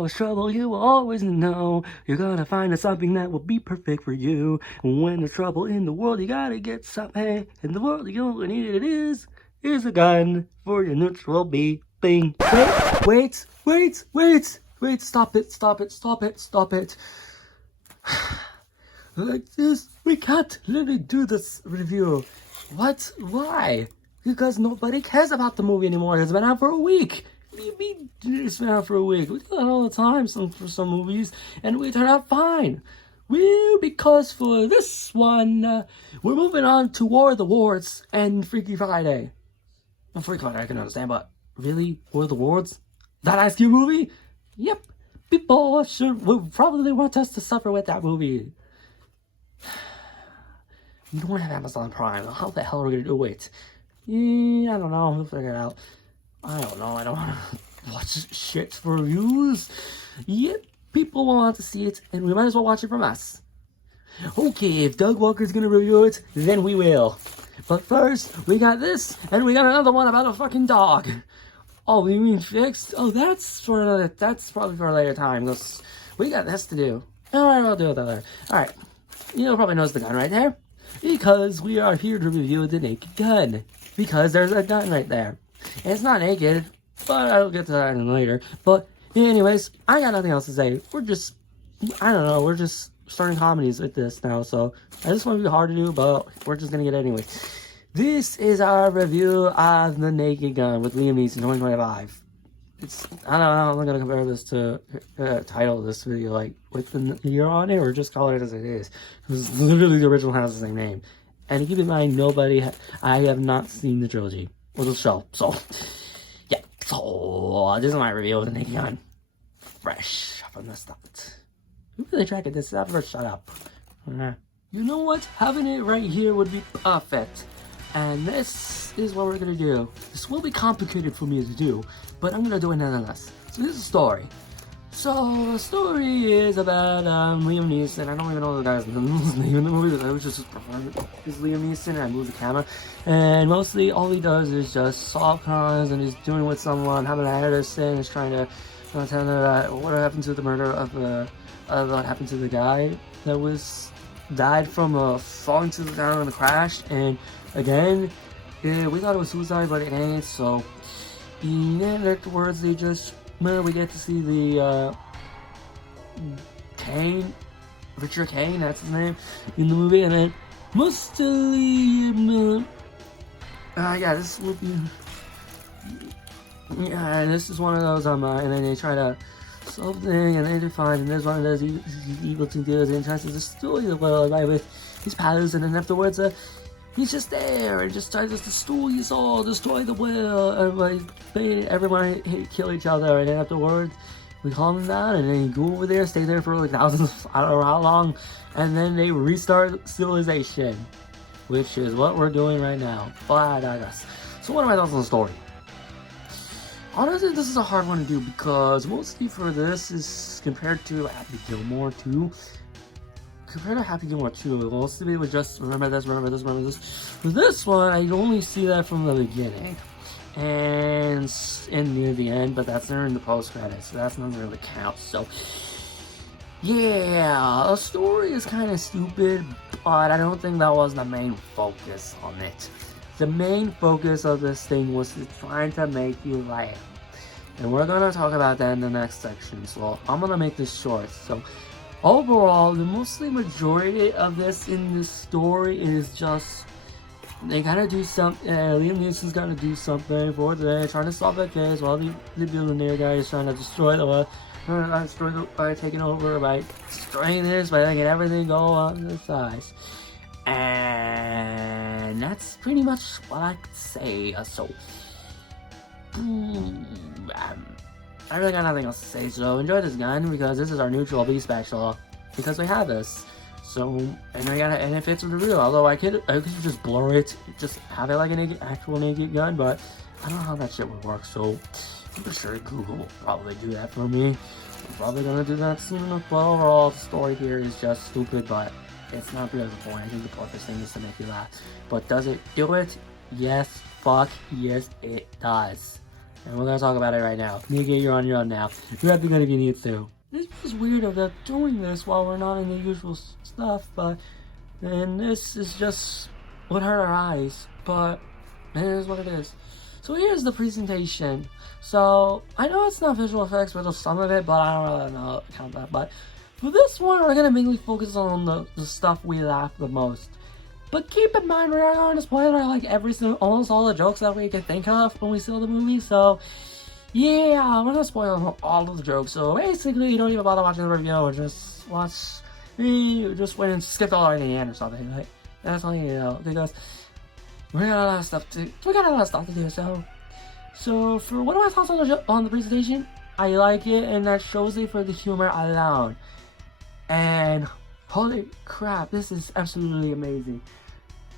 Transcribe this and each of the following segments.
always trouble, you will always know. You're gonna find something that will be perfect for you. When there's trouble in the world, you gotta get something. In the world, you only need it is a gun for your neutral beeping. Wait, stop it. Like this, we can't literally do this review. What? Why? Because nobody cares about the movie anymore. It's been out for a week. What do you mean it's been out for a week? We do that all the time for some movies, and we turn out fine. Well, because for this one, we're moving on to War of the Worlds and Freaky Friday. Well, Freaky Friday I can understand, but really? War of the Worlds? That Ice Cube movie? Yep. People would probably want us to suffer with that movie. You don't have Amazon Prime. How the hell are we gonna do it? Yeah, I don't know. We'll figure it out. I don't know. I don't want to watch shit for reviews. Yep, people will want to see it, and we might as well watch it from us. Okay, if Doug Walker's gonna review it, then we will. But first, we got this, and we got another one about a fucking dog. Oh, you mean fixed? Oh, that's probably for a later time. We got this to do. Alright, I'll do it later. Alright, you probably knows the gun right there. Because we are here to review the Naked Gun. Because there's a gun right there. And it's not naked, but I'll get to that later. But anyways, I got nothing else to say. We're just starting comedies with this now. So I just want to be hard to do, but we're just going to get it anyway. This is our review of The Naked Gun with Liam Neeson 2025. I don't know, I'm not going to compare this to the title of this video, like, with the year on it, or just call it as it is. Because literally the original has the same name. And keep in mind, I have not seen the trilogy, or the show, so, yeah. So, this is my review of The Naked Gun. Fresh from the start. Who really tracking this up? Shut up. You know what? Having it right here would be perfect. And this is what we're gonna do. This will be complicated for me to do, but I'm gonna do it nonetheless. So this is a story. So the story is about Liam Neeson. I don't even know the guy's name in the movie. I was just is Liam Neeson, and I move the camera. And mostly all he does is just solve crimes, and he's doing with someone, having an Anderson, is trying to tell her what happened to the murder of what happened to the guy that died from falling to the ground in a crash. And again, we thought it was suicide, but it ain't. So, and then afterwards, we get to see the Richard Kane, that's his name, in the movie, and then mostly, this will be, this is one of those, and then they try to solve the thing, and then they find, and there's one of those evil things and tries to destroy the world, right, with his powers, and then afterwards, he's just there and just tries to destroy us all, destroy the world, and everyone kill each other, and then afterwards, we calm them down, and then you go over there, stay there for like thousands, I don't know how long, and then they restart civilization, which is what we're doing right now. But I digress. So what are my thoughts on the story? Honestly, this is a hard one to do because mostly for this is compared to Happy Gilmore 2. Compared to Happy Gilmore 2, mostly it was just remember this. With this one, I only see that from the beginning and near the end, but that's during the post credits, so that's not really count. So yeah, the story is kind of stupid, but I don't think that was the main focus on it. The main focus of this thing was trying to make you laugh. And we're going to talk about that in the next section. So I'm going to make this short. So overall, the majority of this in this story is just, they gotta do something, Liam Neeson's gotta do something for today, trying to solve that case while the billionaire guy is trying to destroy by taking over, by destroying this, by making everything go on the size. And that's pretty much what I could say. So, I really got nothing else to say. So enjoy this gun because this is our neutral B special because we have this. So and it fits with the review. Although I could just blur it, just have it like an actual naked gun, but I don't know how that shit would work. So I'm pretty sure Google will probably do that for me. I'm probably gonna do that soon enough. But overall, the story here is just stupid, but it's not really the point. I think the purpose thing is to make you laugh. But does it do it? Yes, fuck yes, it does. And we're gonna talk about it right now. Mika, you're on your own now. You have to go if you need to. This is weird about doing this while we're not in the usual stuff, and this is just would hurt our eyes, but it is what it is. So here's the presentation. So I know it's not visual effects, but some of it, but I don't really know count that. But for this one, we're gonna mainly focus on the stuff we laugh the most. But keep in mind, we're going to spoil like almost all the jokes that we can think of when we see the movie. So yeah, we're gonna spoil all of the jokes. So basically, you don't even bother watching the review, or just watch. Just wait and skip all the way to the end or something. Like that's all you know, because we got a lot of stuff to. We got a lot of stuff to do. So for what are my thoughts on the presentation? I like it, and that shows it for the humor alone. And holy crap, this is absolutely amazing.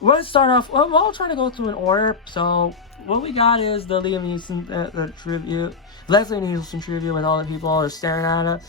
Let's start off. Well, I'll try to go through an order. So what we got is the Liam Neeson the tribute, Leslie Nielsen tribute, with all the people are staring at it.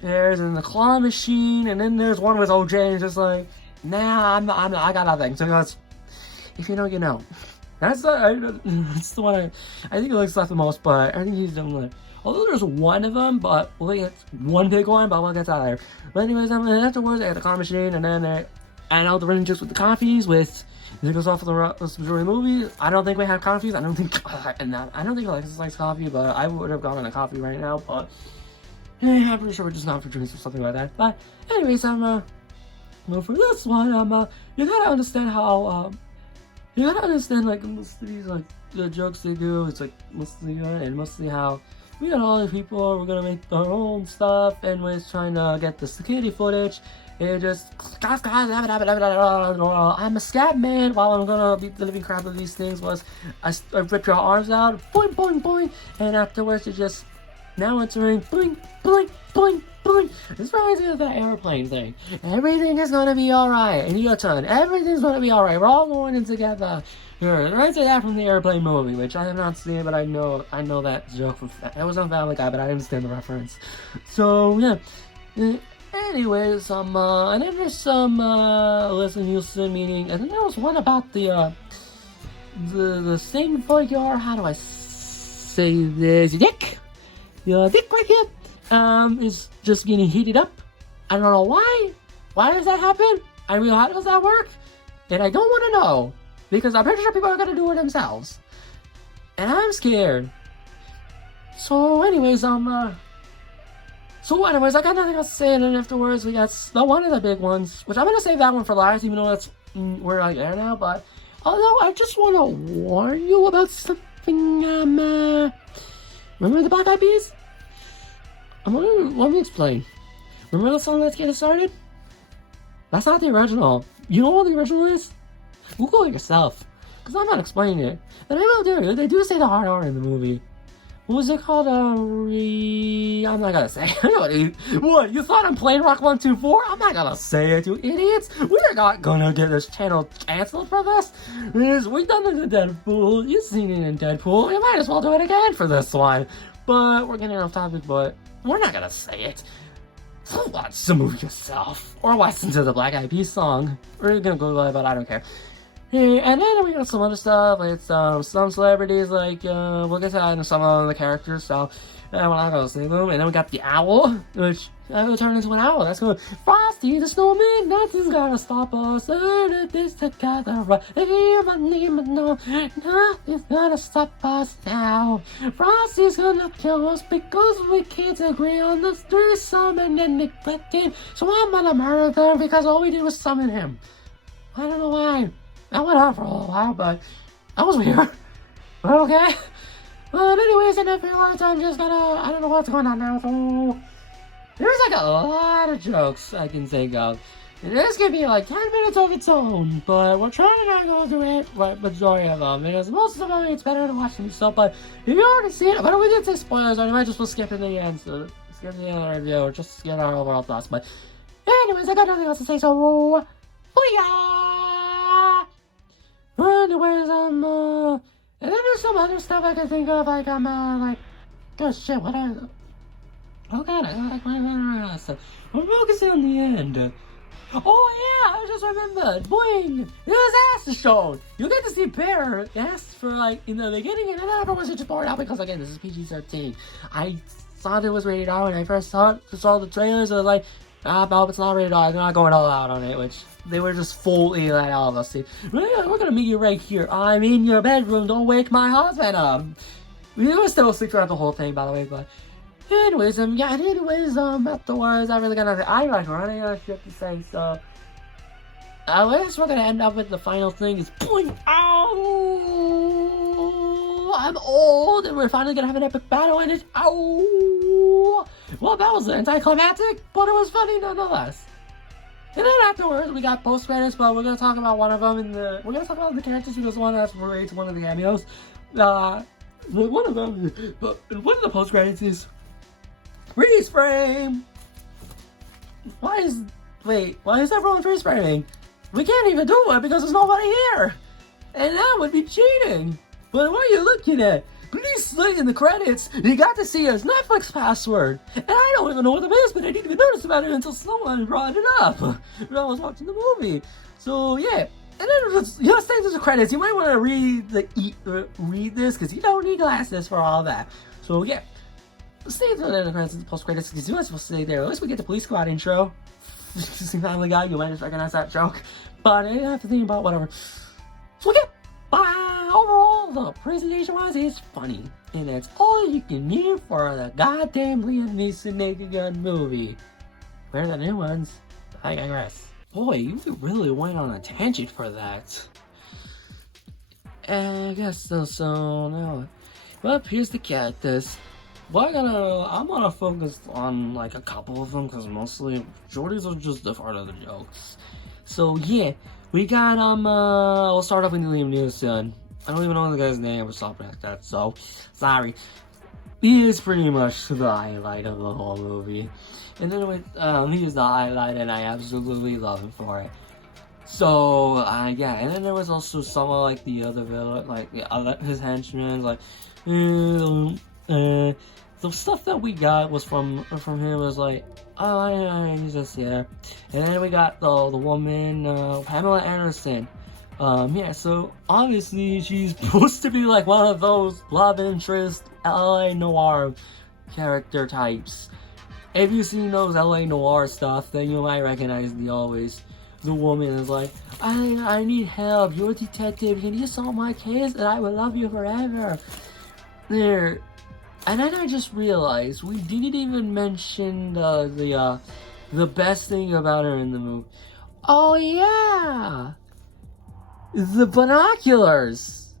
There's in the claw machine, and then there's one with OJ, and just like, nah, I got nothing. So he goes, if you know, you know. That's the one I think he likes that the most, but I think he's done with it. Although there's one of them, but we'll get one big one, but we'll get out of there. But anyways, afterwards, they got the claw machine, and then I know the ranges with the coffees with. It goes off of the majority of the movie. I don't think we have coffees. I don't think Alexis likes coffee, but I would have gotten a coffee right now. But I'm pretty sure we're just not for drinks or something like that. But anyways, well, for this one, you gotta understand how you gotta understand like most of these like the jokes they do. It's like mostly and mostly how we got all the people. We're gonna make our own stuff, and we're trying to get the security footage. It just I'm a scat man while I'm gonna beat the living crap of these things was I rip your arms out, boing boing boing, and afterwards it just now it's ring boing boing boing boing. This reminds me of that airplane thing. Everything is gonna be alright. In your turn, everything's gonna be alright. We're all going in together. Here, it reminds me of that from the airplane movie, which I have not seen, but I know that joke from it was on Family Guy, but I understand the reference. So yeah. Anyways, and then there's some Leslie Nielsen meeting, and then there was one about the thing for your, how do I say this, your dick right here, is just getting heated up. I don't know why. Why does that happen? I mean, how does that work? And I don't want to know, because I'm pretty sure people are gonna do it themselves, and I'm scared. So anyways, I got nothing else to say, and then afterwards we got one of the big ones, which I'm gonna save that one for last, even though that's we're like there now. But although I just want to warn you about something. Remember the Black Eyed Peas? Let me explain. Remember the song "Let's Get It Started"? That's not the original. You know what the original is? Google it yourself, because I'm not explaining it. And I will do. They do say the hard R in the movie. What was it called? I'm not gonna say. What? You thought I'm playing Rock 124? I'm not gonna say it, you idiots. We're not gonna get this channel canceled for this. We've done it in Deadpool. You've seen it in Deadpool. We might as well do it again for this one. But we're getting off topic. But we're not gonna say it. So watch the movie yourself, or listen to the Black Eyed Peas song. We're gonna Google it, but I don't care. And then we got some other stuff, like some celebrities, like, we'll get to that in some of the characters, so, we're not gonna say them. And then we got the owl, which, will turn into an owl. That's going, Frosty the Snowman, nothing's gonna stop us, this together, nothing's gonna stop us now. Frosty's gonna kill us because we can't agree on the three summon and neglecting, so I'm gonna murder them because all we did was summon him. I don't know why. That went on for a little while, but that was weird. But okay. But anyways, in afterwards, I'm just gonna, I don't know what's going on now, so there's like a lot of jokes I can think of. And this could be like 10 minutes of its own, but we're trying to not go through it, but majority of them, because most of them, it's better to watch them stuff, but if you already seen it, but we did say spoilers, or you might just skip in the end, so skip the end of the review, or just get our overall thoughts, but anyways, I got nothing else to say, so, booyah! Anyways, and then there's some other stuff I can think of, like, like, oh shit, what are, oh god, I got like, stuff. I'm focusing on the end. Oh yeah, I just remembered. Boing! There's ass shown. You get to see bare ass for like in the beginning, and then afterwards it just bored out because again this is PG-13. I thought it was rated R when I first saw the trailers. I was like, no, it's not rated R. They're not going all out on it, which they were just fully let out of us. See, we're gonna meet you right here. I'm in your bedroom. Don't wake my husband up. We were still asleep throughout the whole thing, by the way, but. Anyways, afterwards, I really got nothing. I like running out of shit to say, so. I guess we're gonna end up with the final thing is boing! Ow! I'm old, and we're finally gonna have an epic battle, and it's ow! Well, that was anticlimactic, but it was funny nonetheless. And then afterwards, we got post credits, but we're gonna talk about one of them we're gonna talk about the characters because one that's related to one of the cameos. One of the post credits is. Freeze frame! Why is everyone freeze framing? We can't even do it because there's nobody here! And that would be cheating! But what are you looking at? Please say in the credits, you got to see his Netflix password! And I don't even know what it is, but I didn't even notice about it until someone brought it up when I was watching the movie. So yeah. And then just stay to the credits. You might want to read this because you don't need glasses for all that. So yeah. Stay to the credits and post credits because you're not supposed to stay there. At least we get the Police Squad intro. Family Guy, you might just recognize that joke. But I have to think about whatever. So yeah, overall, the presentation wise is funny. And that's all you can need for the goddamn Liam Neeson Naked Gun movie. Where are the new ones? I digress. Boy, you really went on a tangent for that. I guess so now. Well, here's the characters. Well, I'm gonna focus on like a couple of them because mostly majorities are just the part of the jokes. So yeah, we got we'll start off with Liam Neeson. I don't even know the guy's name or something like that, so sorry. He is pretty much the highlight of the whole movie. And then with he is the highlight and I absolutely love him for it. So yeah, and then there was also some of like the other villain, like his henchmen, like the stuff that we got was from him was like, he's just yeah. And then we got the woman, Pamela Anderson. Yeah, so obviously she's supposed to be like one of those love interest LA noir character types. If you've seen those LA noir stuff, then you might recognize the woman is like, I need help, you're a detective, can you solve my case and I will love you forever. There. And then I just realized we didn't even mention the best thing about her in the movie. Oh yeah! The binoculars!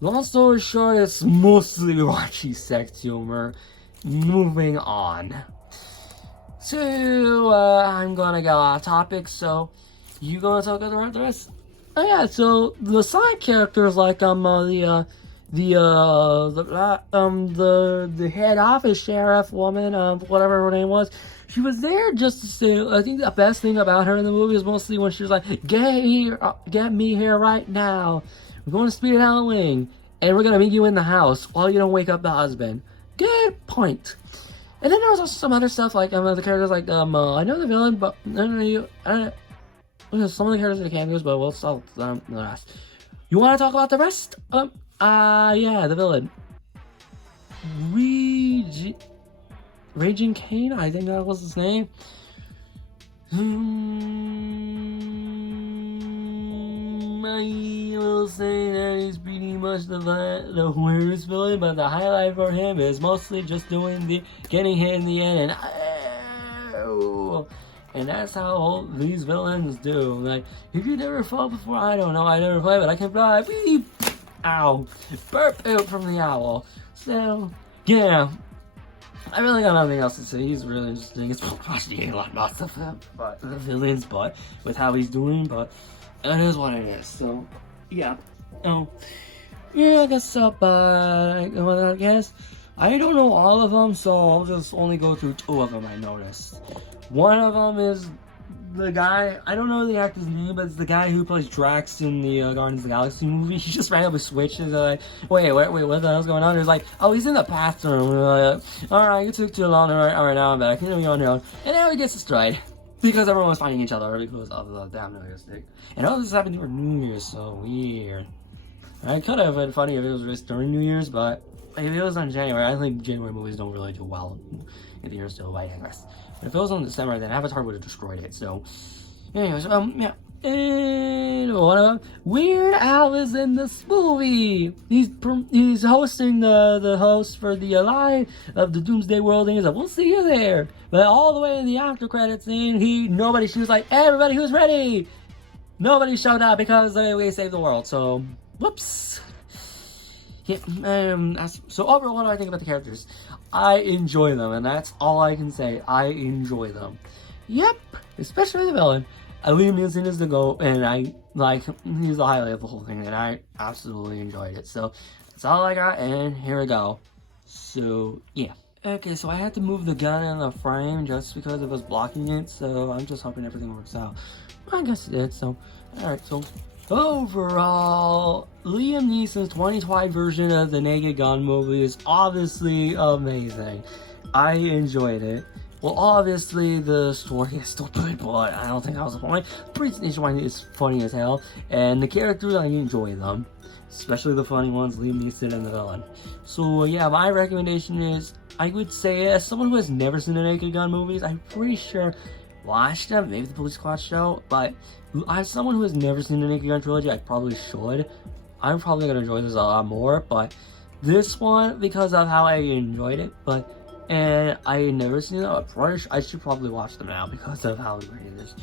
Long story short, it's mostly raunchy sex humor. Moving on. So, I'm gonna go off topic, so you gonna talk about the rest? Oh yeah, so the side characters like the head office sheriff woman, whatever her name was, she was there just to say, I think the best thing about her in the movie is mostly when she was like, get me here right now. We're going to Speed Halloween, and we're going to meet you in the house while you don't wake up the husband. Good point. And then there was also some other stuff, like, the characters, like, I know the villain, but, some of the characters are cameos, but we'll start the rest. You want to talk about the rest? Yeah, the villain. Raging Kane, I think that was his name. I will say that he's pretty much the weirdest villain, but the highlight for him is mostly just getting hit in the end and that's how all these villains do. Like, if you never fought before, I don't know, I never played, but I can fly. Beep! Ow! Burp out from the owl. So, yeah. I really got nothing else to say. He's really interesting. It's probably a lot of them, but the villains, but with how he's doing, but it is what it is. So, yeah. Yeah, I guess I guess I don't know all of them, so I'll just only go through two of them I noticed. One of them is the guy, I don't know the actor's name, but it's the guy who plays Drax in the Guardians of the Galaxy movie. He just randomly switches, like, wait, what the hell's going on? He's like, oh, he's in the bathroom. Alright, you took too long, alright, now I'm back. Here we go, now. And now he gets destroyed. because everyone was fighting each other because of the damn New Year's thing. And all this happened during New Year's, so weird. I could have been funny if it was released during New Year's, but if it was on January, I think January movies don't really do well in the year still by English. But if it was on December, then Avatar would have destroyed it. So, anyways, yeah. And Weird Al is in this movie. He's hosting the host for the Live of the Doomsday World, and he's like, "We'll see you there." But all the way in the after credits scene, she was like, "Everybody who's ready." Nobody showed up because we saved the world. So, whoops. Yeah. So overall, what do I think about the characters? I enjoy them, and that's all I can say. I enjoy them. Yep, especially the villain. Liam Neeson is the GOAT, and he's the highlight of the whole thing, and I absolutely enjoyed it. So, that's all I got, and here we go. So, yeah. Okay, so I had to move the gun in the frame just because it was blocking it, so I'm just hoping everything works out. I guess it did, so, alright, so, overall, Liam Neeson's 2012 version of the Naked Gun movie is obviously amazing. I enjoyed it. Well, obviously, the story is stupid, but I don't think that was the point. Nationwide is funny as hell, and the characters, I enjoy them. Especially the funny ones, Liam Neeson and the villain. So, yeah, my recommendation is, I would say, as someone who has never seen the Naked Gun movies, I'm pretty sure watched them, maybe the Police Squad show, but as someone who has never seen the Naked Gun trilogy, I probably should. I'm probably going to enjoy this a lot more, but this one, because of how I enjoyed it, and I had never seen them. I should probably watch them now because of how great it is.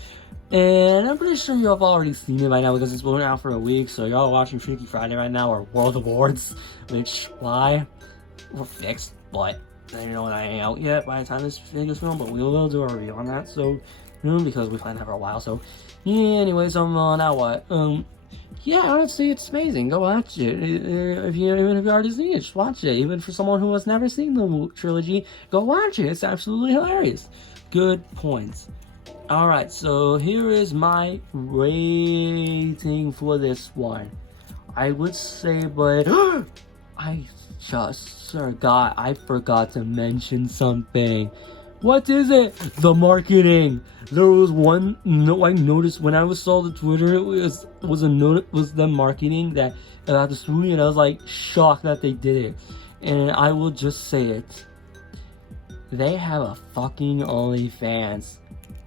And I'm pretty sure you have already seen it by now because it's been out for a week. So y'all watching Freaky Friday right now or World Awards, which why we're fixed, but I don't know that ain't out yet by the time this video's filmed. But we will do a review on that. So because we planned that for a while. So yeah. Anyways, now what? Yeah, honestly, it's amazing. Go watch it. Even if you already seen it, just watch it. Even for someone who has never seen the trilogy, go watch it. It's absolutely hilarious. Good points. Alright, so here is my rating for this one. I would say, but I forgot to mention something. What is it? The marketing. There was one. No, I noticed when I saw the Twitter. It was the marketing that about the movie, and I was like shocked that they did it. And I will just say it. They have a fucking OnlyFans.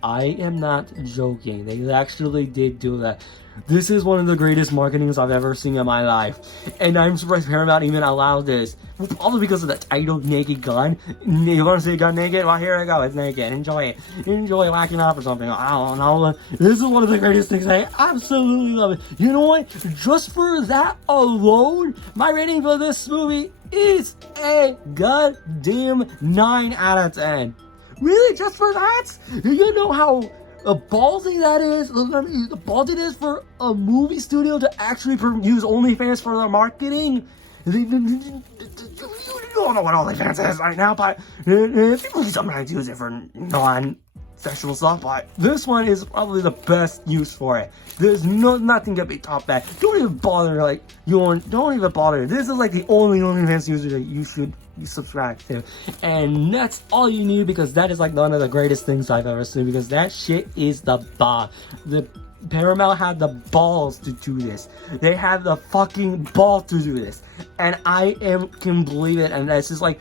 I am not joking. They actually did do that. This is one of the greatest marketings I've ever seen in my life. And I'm surprised Paramount even allowed this. Probably because of the title, Naked Gun. You want to see a gun naked? Well, here I go. It's naked. Enjoy it. Enjoy whacking off or something. I don't know. This is one of the greatest things. I absolutely love it. You know what? Just for that alone, my rating for this movie is a goddamn 9 out of 10. Really? Just for that? You know how ballsy that is? The ballsy it is for a movie studio to actually use OnlyFans for their marketing? You don't know what OnlyFans is right now, but people sometimes use it for non-sexual stuff, but this one is probably the best use for it. There's nothing to be topped at. Don't even bother, don't even bother. This is like the only OnlyFans user that you should subscribe to, and that's all you need, because that is like one of the greatest things I've ever seen, because that shit is the bomb. The Paramount had the balls to do this. They have the fucking ball to do this, and I can believe it. And this is like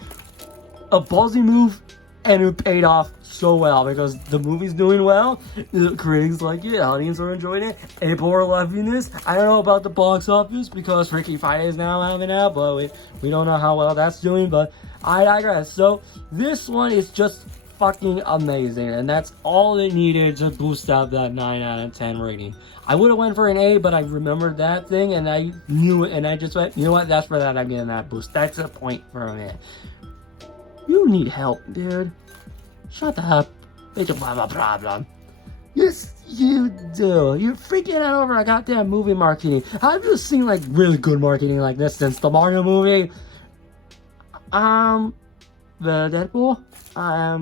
a ballsy move, and it paid off so well because the movie's doing well. The critics like it, audience are enjoying it, people are loving this. I don't know about the box office because Freaky Friday is now having out, but we don't know how well that's doing. But I digress. So this one is just fucking amazing, and that's all it needed to boost up that 9 out of 10 rating. I would have went for an A, but I remembered that thing and I knew it, and I just went, you know what, that's for that I'm getting that boost. That's a point for me. You need help, dude. Shut up. You don't have a problem. Yes, you do. You're freaking out over a goddamn movie marketing. I've just seen like really good marketing like this since the Mario movie. The Deadpool. I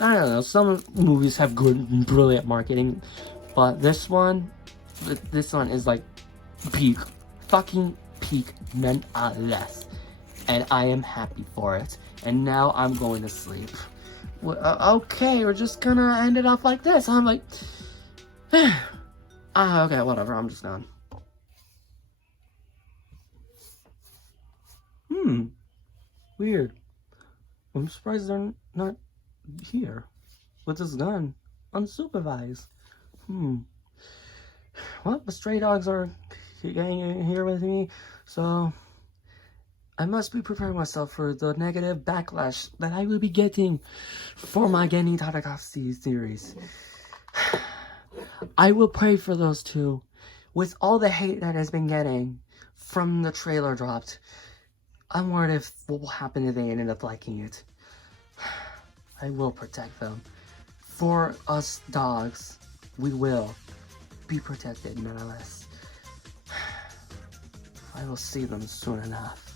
don't know. Some movies have good, brilliant marketing, but this one is like peak, fucking peak, nonetheless. And I am happy for it. And now I'm going to sleep. Okay, we're just gonna end it off like this. I'm like, okay, whatever, I'm just done. Weird. I'm surprised they're not here with this gun, unsupervised. Well, the stray dogs are getting here with me, so I must be preparing myself for the negative backlash that I will be getting for my Genny Tartakovsky series. I will pray for those two. With all the hate that has been getting from the trailer dropped, I'm worried if what will happen if they ended up liking it. I will protect them. For us dogs, we will be protected nonetheless. I will see them soon enough.